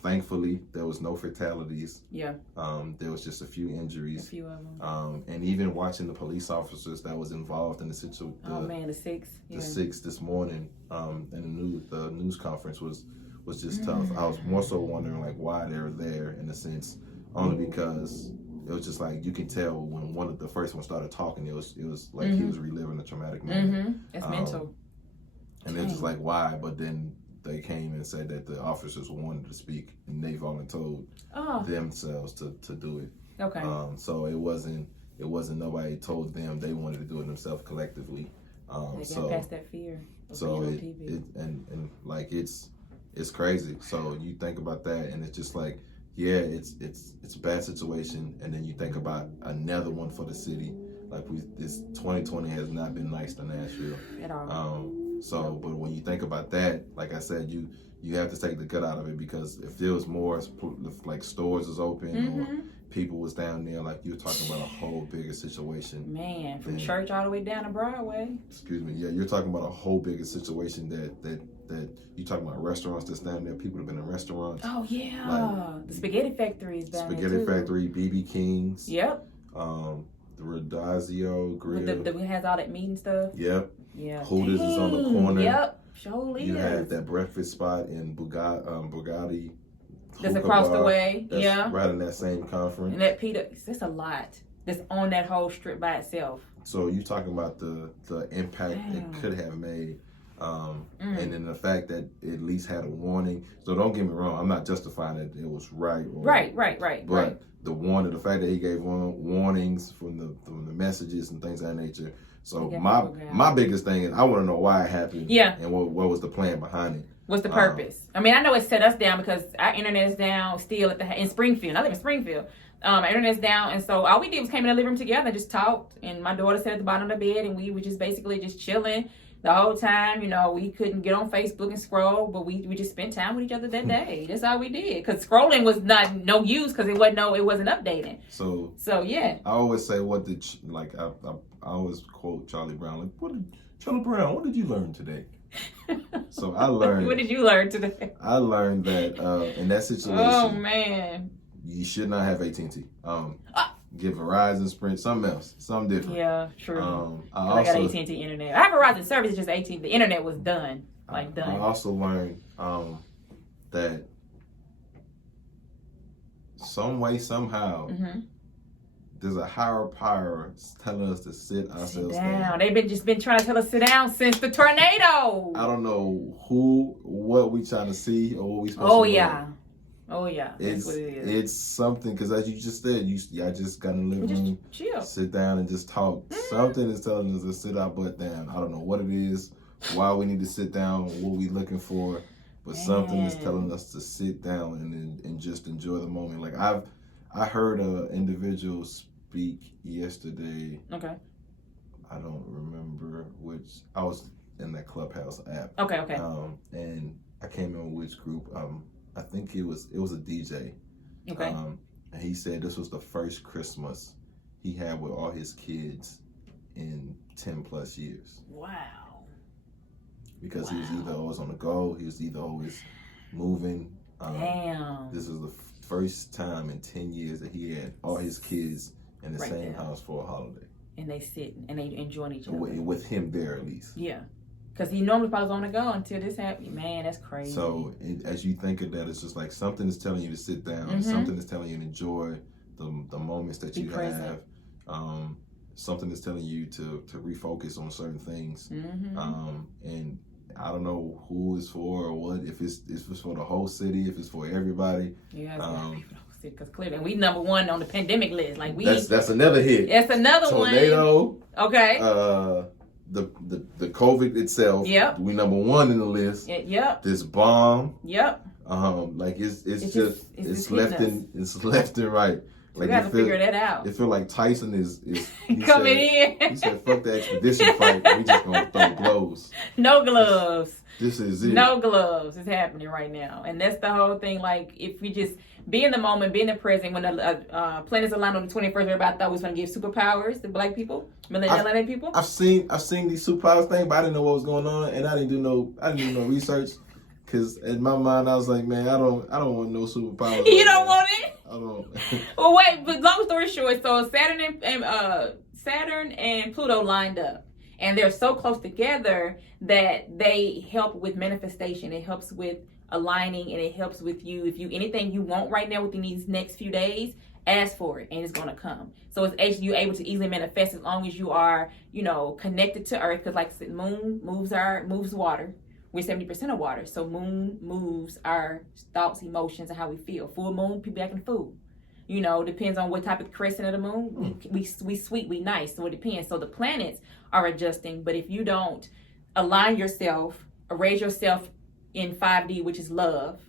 Thankfully, there was no fatalities. There was just a few injuries. A few of them. And even watching the police officers that was involved in the situation. The 6. The 6 this morning, and the news conference was just tough. I was more so wondering like why they were there in a sense, only because it was just like you can tell when the first one started talking, it was like he was reliving a traumatic moment. It's mental. And they're just like why, but then they came and said that the officers wanted to speak and they volunteered themselves to do it. Okay. So it wasn't nobody told them, they wanted to do it themselves collectively. They got past that fear. So and like it's crazy. So you think about that and it's just like, yeah, it's a bad situation, and then you think about another one for the city. Like this 2020 has not been nice to Nashville at all. But when you think about that, like I said, you have to take the good out of it, because if there was more, like stores is open or people was down there, like you're talking about a whole bigger situation. Man, from church all the way down to Broadway. Excuse me, yeah, you're talking about a whole bigger situation that you talking about restaurants that's down there. People have been in restaurants. Oh yeah, like, the Spaghetti Factory is down there too. Spaghetti Factory, BB King's. Yep. The Rodazio Grill. That has all that meat and stuff. Yep. Yeah. Hooters is on the corner. Yep. Surely you have that breakfast spot in Bugatti. That's across the way. That's right in that same conference. And that Peter, that's a lot. That's on that whole strip by itself. So you talking about the impact it could have made. And then the fact that it at least had a warning. So don't get me wrong, I'm not justifying that it was right. But the warning, the fact that he gave warnings from the messages and things of that nature. So my biggest thing is I want to know why it happened. And what was the plan behind it. What's the purpose? I mean, I know it set us down because our internet is down still in Springfield. I live in Springfield. Our internet's down, and so all we did was came in the living room together and just talked. And my daughter sat at the bottom of the bed, and we were just basically just chilling the whole time. You know, we couldn't get on Facebook and scroll, but we just spent time with each other that day. That's all we did. Because scrolling was no use because it wasn't updating. So yeah. I always say, I always quote Charlie Brown. Like, Charlie Brown, what did you learn today? So I learned. What did you learn today? I learned that in that situation. Oh man. You should not have AT&T. Get Verizon, Sprint, something else, something different. Yeah, true. I got AT&T internet. I have Verizon service, just AT&T. The internet was done, done. I also learned that some way, somehow, there's a higher power telling us to sit ourselves down. They've been trying to tell us to sit down since the tornado. I don't know what we trying to see or what we supposed to learn. Oh yeah, that's what it is. It's something, because as you just said, I just got in the living room, chill, sit down and just talk. Something is telling us to sit our butt down. I don't know what it is, why we need to sit down, what we looking for, but something is telling us to sit down and just enjoy the moment. Like I heard an individual speak yesterday. Okay. I don't remember which. I was in that Clubhouse app. Okay. And I can't remember which group. I think it was a DJ. Okay. And he said this was the first Christmas he had with all his kids in 10 plus years. Wow. Because he was either always on the go, he was either always moving. Damn. This was the first time in 10 years that he had all his kids in the same house for a holiday. And they sit and they enjoying each other. With him there at least. Yeah. Because he normally probably was on the go until this happened. Man, that's crazy. So as you think of that, it's just like something is telling you to sit down. Something is telling you to enjoy the moments that you have. Something is telling you to refocus on certain things. And I don't know who it's for or what. If it's for the whole city, if it's for everybody. Yeah. because clearly we number one on the pandemic list. Like that's another hit. That's another Tornado, one. Okay. The COVID itself. Yep. We number one in the list. Yep. This bomb. Yep. Like it's left and right. Like we got to figure that out. It feel like Tyson is coming in. He said, "Fuck the expedition fight. We just gonna throw gloves." No gloves. This is it. No gloves is happening right now, and that's the whole thing. Like if we just be in the moment, be in the present. When the planets aligned on the 21st, everybody thought we was gonna give superpowers to black people, melanated people. I've seen these superpowers thing, but I didn't know what was going on, and I didn't do no research. Cause in my mind, I was like, man, I don't want no superpowers. You don't want it? I don't. Well, wait. But long story short, so Saturn and Pluto lined up, and they're so close together that they help with manifestation. It helps with aligning, and it helps with you. If you anything you want right now within these next few days, ask for it, and it's gonna come. So it's actually you're able to easily manifest as long as you are, connected to Earth. Because like I said, moon moves water. We're 70% of water, so moon moves our thoughts, emotions, and how we feel. Full moon, people acting fool. Depends on what type of crescent of the moon. We sweet, we nice, so it depends. So the planets are adjusting, but if you don't align yourself, arrange yourself in 5D, which is love,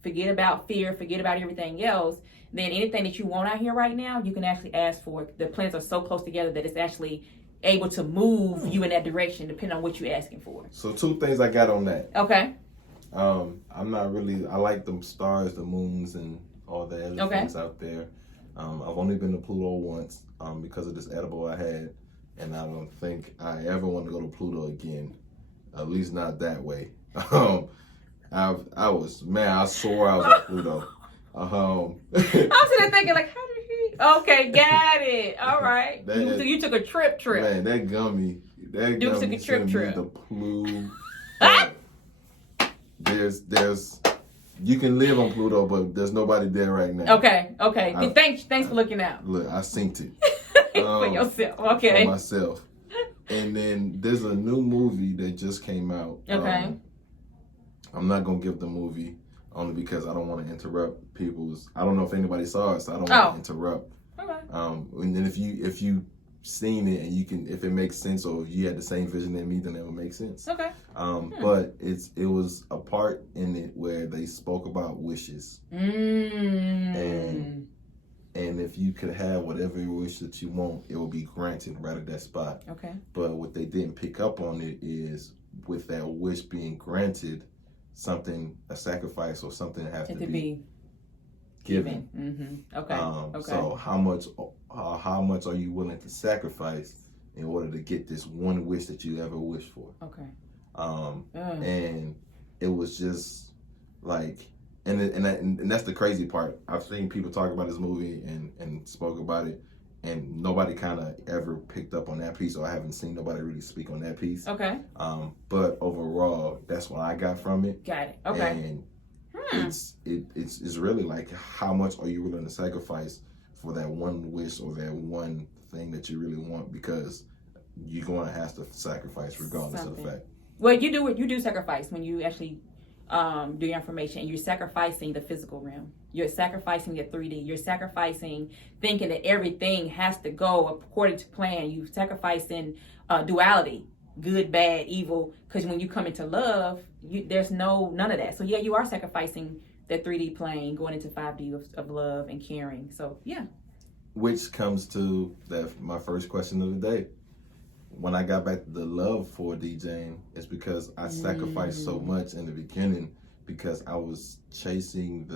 forget about fear, forget about everything else, then anything that you want out here right now, you can actually ask for it. The planets are so close together that it's actually able to move you in that direction depending on what you're asking for. So 2 things I got on that. Okay. I'm not really, I like the stars, the moons, and all the other things out there. I've only been to Pluto once because of this edible I had, and I don't think I ever want to go to Pluto again, at least not that way. I swore I was at Pluto. I'm sitting thinking like, how did he? Okay, got it. All right. So you took a trip. Man, that gummy took a trip. The Pluto. There's you can live on Pluto, but there's nobody there right now. Okay. Thanks for looking out. Look, I synced it. For yourself. Okay. For myself. And then there's a new movie that just came out. Okay. I'm not gonna give the movie only because I don't want to interrupt people's. I don't know if anybody saw it, so I don't want to interrupt. Okay. And then if you seen it and you can, if it makes sense, or if you had the same vision as me, then it would make sense. Okay. But it was a part in it where they spoke about wishes. And if you could have whatever wish that you want, it will be granted right at that spot. Okay. But what they didn't pick up on it is with that wish being granted, a sacrifice or something has to be given. Mm-hmm. Okay. So how much are you willing to sacrifice in order to get this one wish that you ever wished for? Okay. And it was just like, and that's the crazy part. I've seen people talk about this movie and spoke about it, and nobody kind of ever picked up on that piece, or I haven't seen nobody really speak on that piece. Okay. But overall, that's what I got from it. Got it. Okay. And it's really like, how much are you willing to sacrifice for that one wish or that one thing that you really want? Because you're going to have to sacrifice regardless of the fact. Well, you do sacrifice when you actually do your information, and you're sacrificing the physical realm. You're sacrificing your 3D. You're sacrificing thinking that everything has to go according to plan. You're sacrificing duality, good, bad, evil. Because when you come into love, there's none of that. So yeah, you are sacrificing that 3D plane, going into 5D of love and caring. So yeah. Which comes to my first question of the day. When I got back to the love for DJing, it's because I sacrificed so much in the beginning, because I was chasing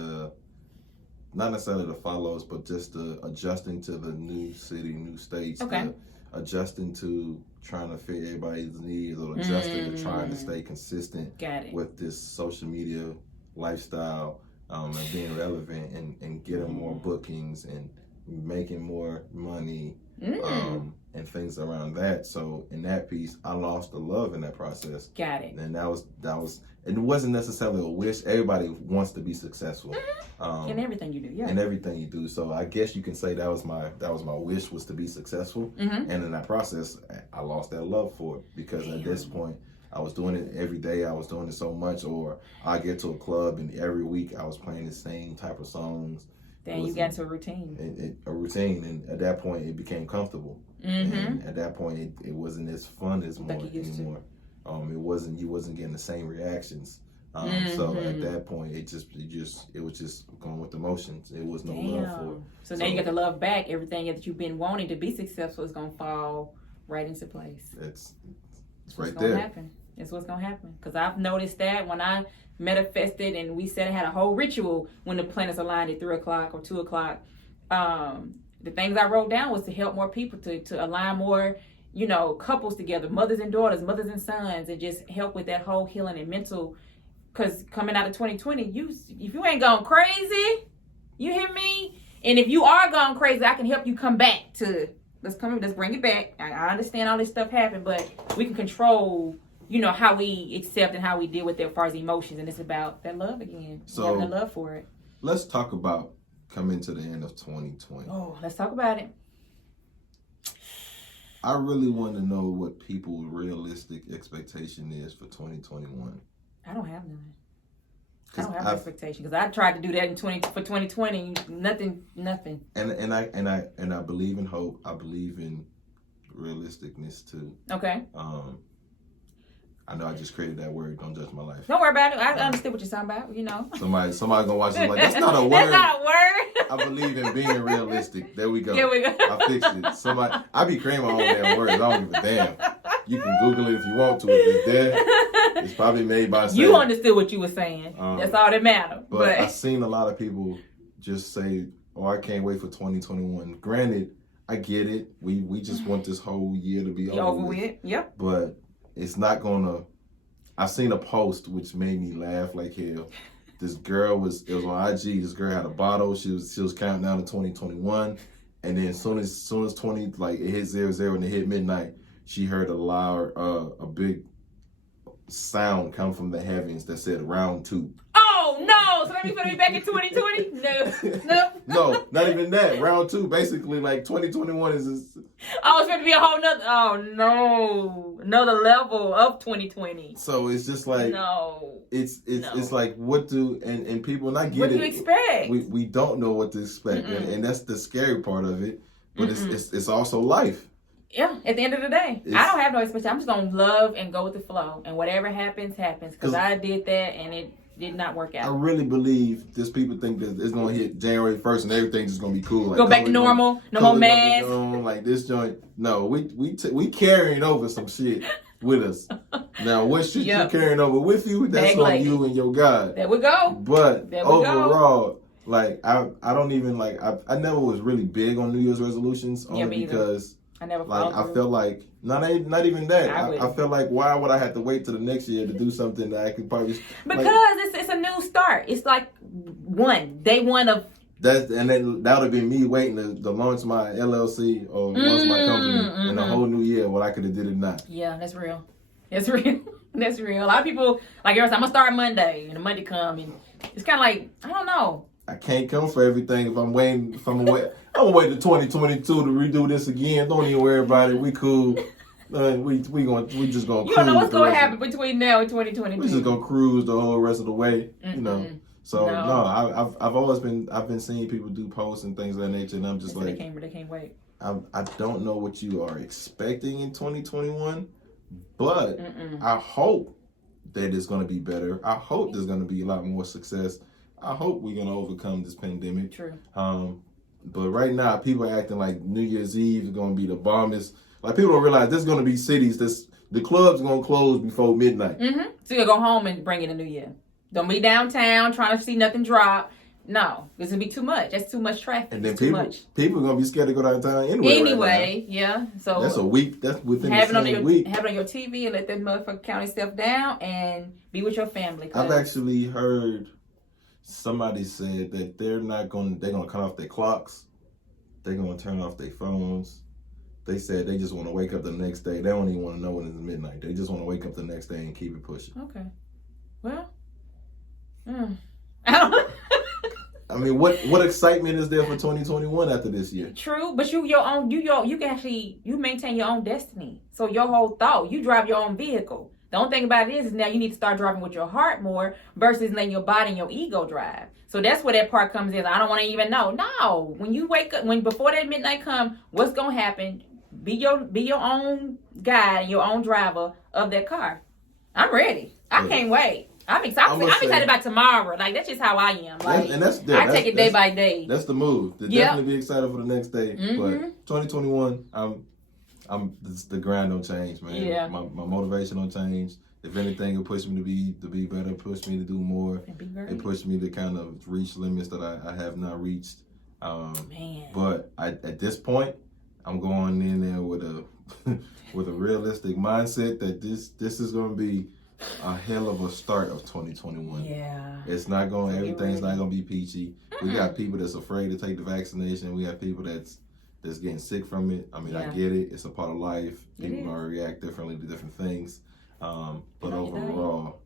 not necessarily the follows, but just the adjusting to the new city, new states, adjusting to trying to fit everybody's needs, or adjusting to trying to stay consistent with this social media lifestyle, and being relevant and getting more bookings and making more money. And things around that. So in that piece, I lost the love in that process. Got it. And that was, and it wasn't necessarily a wish. Everybody wants to be successful. In everything you do, yeah. In everything you do. So I guess you can say that was my wish, was to be successful. And in that process, I lost that love for it, because at this point, I was doing it every day. I was doing it so much, or I get to a club and every week I was playing the same type of songs. Then you got into a routine. A routine, and at that point, it became comfortable. And at that point, it wasn't as fun as more anymore. You wasn't getting the same reactions. So at that point, it was just going with the motions. It was no love for it. So now you got to love back. Everything that you've been wanting to be successful is gonna fall right into place. It's right there. Happen. It's what's gonna happen. Because I've noticed that when I manifested and we said I had a whole ritual when the planets aligned at 3 o'clock or 2 o'clock. The things I wrote down was to help more people to align more, couples together, mothers and daughters, mothers and sons, and just help with that whole healing and mental. Because coming out of 2020, if you ain't gone crazy, you hear me? And if you are gone crazy, I can help you come back to, let's bring it back. I understand all this stuff happened, but we can control, how we accept and how we deal with it as far as emotions. And it's about that love again. So having the love for it. Let's talk about coming to the end of 2020. Oh, let's talk about it. I really want to know what people's realistic expectation is for 2021. I don't have none. I don't have an expectation because I tried to do that for 2020. Nothing. And I believe in hope. I believe in realisticness too. Okay. I know I just created that word. Don't judge my life. Don't worry about it. I understand what you're talking about. Somebody gonna watch this like that's not a word. That's not a word. I believe in being realistic. There we go. Here we go. I fixed it. I be creating my own damn words. I don't give a damn. You can Google it if you want to. If it's there, it's probably made by. You understood what you were saying. That's all that matters. But I've seen a lot of people just say, "Oh, I can't wait for 2021." Granted, I get it. We just want this whole year to be over with. Yep. But it's not gonna. I seen a post which made me laugh like hell. This girl it was on IG. This girl had a bottle. She was counting down to 2021, and then as soon as 20 it hit 00 and it hit midnight, she heard a big sound come from the heavens that said round 2. Oh no! So that means we're gonna be back in 2020? No. No, not even that. Round 2, basically, 2021 is. Oh, it's going to be a whole nother. Oh no, another level of 2020. So it's just like no. It's like what do and people and I get it. What do you expect? We don't know what to expect, and that's the scary part of it. But it's also life. Yeah, at the end of the day, I don't have no expectation. I'm just going to love and go with the flow, and whatever happens, happens. Because I did that, and it did not work out. I really believe just people think that it's going to hit January 1st and everything's just going to be cool. Go back to normal. No more masks. Like this joint. No, we carrying over some shit with us. Now, what shit you carrying over with you, that's on you and your God. There we go. But overall, I don't even I never was really big on New Year's resolutions only because I never I felt like not even that. I felt like why would I have to wait till the next year to do something that I could probably because it's a new start. It's like day one of that, and then that would have been me waiting to launch my LLC or launch my company in a whole new year. What I could have did it not. Yeah, that's real. That's real. That's real. A lot of people I'm gonna start Monday, and the Monday come, and it's kind of like I don't know. I can't come for everything if I'm waiting. I'm gonna wait to 2022 to redo this again. Don't even worry about it. We cool. We just gonna. You don't know what's gonna happen between now and 2022. We just gonna cruise the whole rest of the way. So I've been seeing people do posts and things of that nature, and I'm just they can't wait. I don't know what you are expecting in 2021, but I hope that it's gonna be better. I hope there's gonna be a lot more success. I hope we're gonna overcome this pandemic. True. But right now, people are acting like New Year's Eve is gonna be the bombest. Like people don't realize there's gonna be cities the club's gonna close before midnight. So you go home and bring in a new year. Don't be downtown trying to see nothing drop. No, it's gonna be too much. That's too much traffic. And then people are gonna be scared to go downtown anyway. Yeah. So that's a week. That's within the same week. Have it on your TV and let that motherfucker county stuff down and be with your family. I've actually heard somebody said that they're gonna cut off their clocks. They're gonna turn off their phones. They said they just want to wake up the next day. They don't even want to know when it's midnight. They just want to wake up the next day and keep it pushing. Okay. Well, I don't know. I mean, what excitement is there for 2021 after this year? True, but you can actually maintain your own destiny. So your whole thought, you drive your own vehicle. The only thing about it is now you need to start driving with your heart more versus letting your body and your ego drive. So that's where that part comes in. I don't want to even know. No, when you wake up, when before that midnight come, what's gonna happen? Be your own guide, your own driver of that car. I'm ready. I can't wait. I'm excited about tomorrow. Like that's just how I am. Like I take it day by day. That's the move. To definitely be excited for the next day. But 2021, the grind don't change, man. Yeah. My motivation don't change. If anything, it pushed me to be better, pushed me to do more. It pushed me to kind of reach limits that I have not reached. Man. But at this point, I'm going in there with a with a realistic mindset that this is going to be a hell of a start of 2021. Yeah. It's not going. Everything's not going to be peachy. We got people that's afraid to take the vaccination. We got people that's getting sick from it. I mean, I get it. It's a part of life. People are going to react differently to different things. But overall,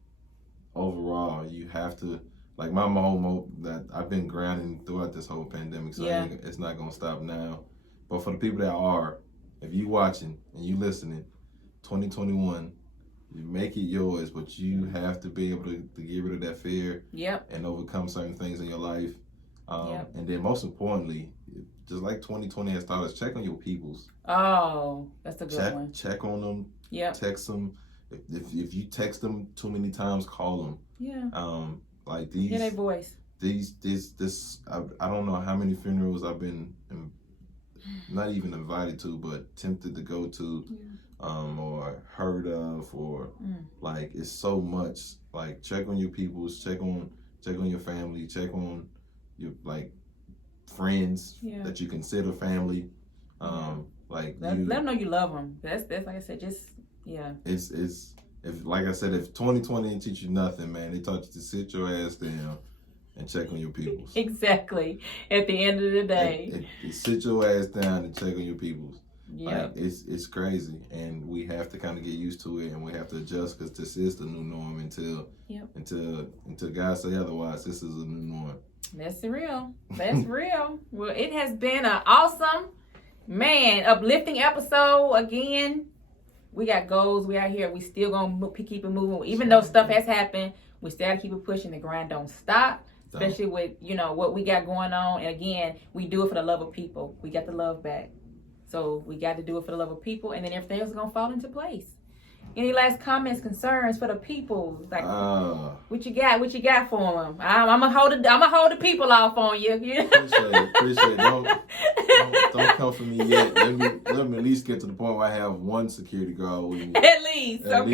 you have to, like my whole that I've been grinding throughout this whole pandemic, so it's not gonna stop now. But for the people that are, if you watching and you listening, 2021, you make it yours, but you have to be able to get rid of that fear and overcome certain things in your life. And then most importantly, just like 2020 has taught us, check on your peoples. Oh, that's a good one. Check on them. Text them. If you text them too many times, call them. Like these. Hear their voice. I don't know how many funerals I've been not even invited to, but tempted to go to, or heard of, or like it's so much. Like check on your peoples, check on your family, check on your like friends that you consider family. Like let them know you love them. That's like I said, just. Yeah. It's if like I said, if 2020 didn't teach you nothing, man, they taught you to sit your ass down and check on your peoples. Exactly. At the end of the day. Sit your ass down and check on your peoples. Yeah. Like, it's crazy, and we have to kind of get used to it, and we have to adjust because this is the new norm until God say otherwise. This is a new norm. That's real. That's real. Well, it has been an awesome, uplifting episode again. We got goals. We out here. We still gonna keep it moving. Even though stuff has happened, we still gotta keep it pushing. The grind don't stop. Especially with what we got going on. And again, we do it for the love of people. We got the love back, so we got to do it for the love of people, and then everything else is gonna fall into place. Any last comments, concerns for the people? Like, what you got? What you got for them? I'm gonna hold the people off on you. Appreciate it. Don't come for me yet. Let me at least get to the point where I have one security guard with me. At least. Like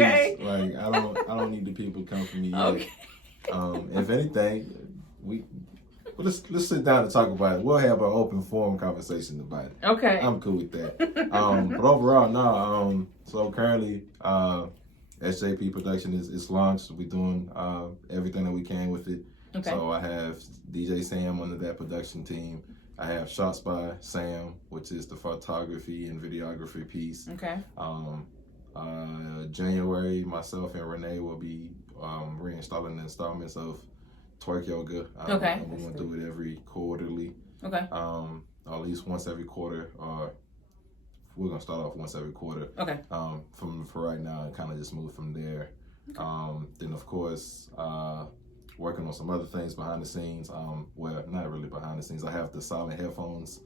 I don't need the people to come for me yet. Okay. If anything, let's sit down and talk about it. We'll have an open forum conversation about it. Okay. I'm cool with that. But overall, no. So currently, SJP Production is launched. We're doing everything that we can with it. Okay. So I have DJ Sam under that production team. I have Shots by Sam, which is the photography and videography piece. Okay. January, myself and Renee will be reinstalling the installments of Twerk Yoga. Okay. We're going to do it every quarterly. Okay. At least once every quarter. We're going to start off once every quarter. Okay. For right now, and kind of just move from there. Okay. Then, of course, working on some other things behind the scenes. Well, not really behind the scenes. I have the silent headphones.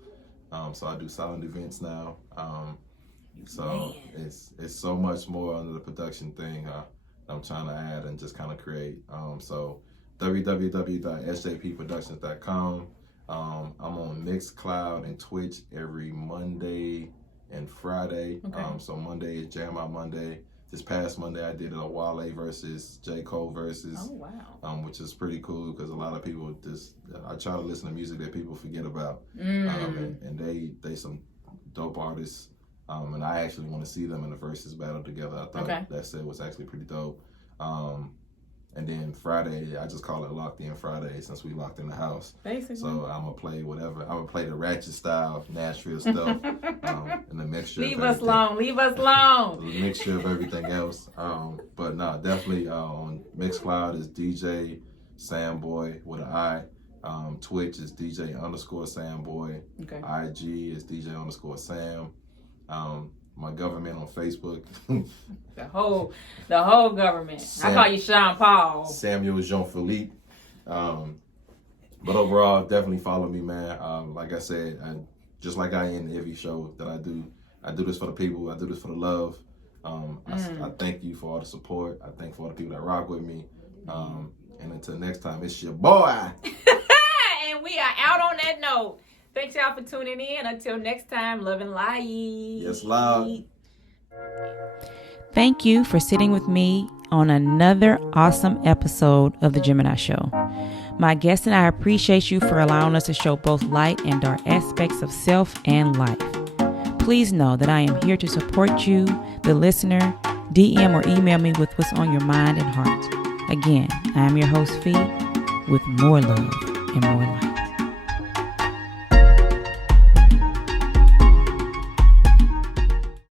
So I do silent events now. So it's so much more under the production thing I'm trying to add and just kind of create. So www.sjpproductions.com. I'm on Mixcloud and Twitch every Monday and Friday. Okay. So Monday is Jam Out Monday. This past Monday I did a Wale versus J. Cole versus. Oh wow. Which is pretty cool because a lot of people I try to listen to music that people forget about. And they some dope artists. And I actually want to see them in the versus battle together. I thought that set was actually pretty dope. And then Friday, I just call it Locked In Friday since we locked in the house. Basically. So I'm going to play whatever. I'm going to play the ratchet style, Nashville stuff, and the mixture Leave us alone. The mixture of everything else. But no, definitely on Mixcloud is DJ Samboy with an I. Twitch is DJ _Samboy. Okay. IG is DJ _Sam. my government on Facebook. The whole government. I call you Sean Paul. Samuel Jean-Philippe. But overall, definitely follow me, man. Like I said, just like I end every show that I do this for the people. I do this for the love. I thank you for all the support. I thank for all the people that rock with me. And until next time, it's your boy. And we are out on that note. Thanks y'all for tuning in. Until next time, love and light. Yes, love. Thank you for sitting with me on another awesome episode of The Gemini Show. My guest and I appreciate you for allowing us to show both light and dark aspects of self and life. Please know that I am here to support you, the listener. DM or email me with what's on your mind and heart. Again, I am your host, Fee, with more love and more light.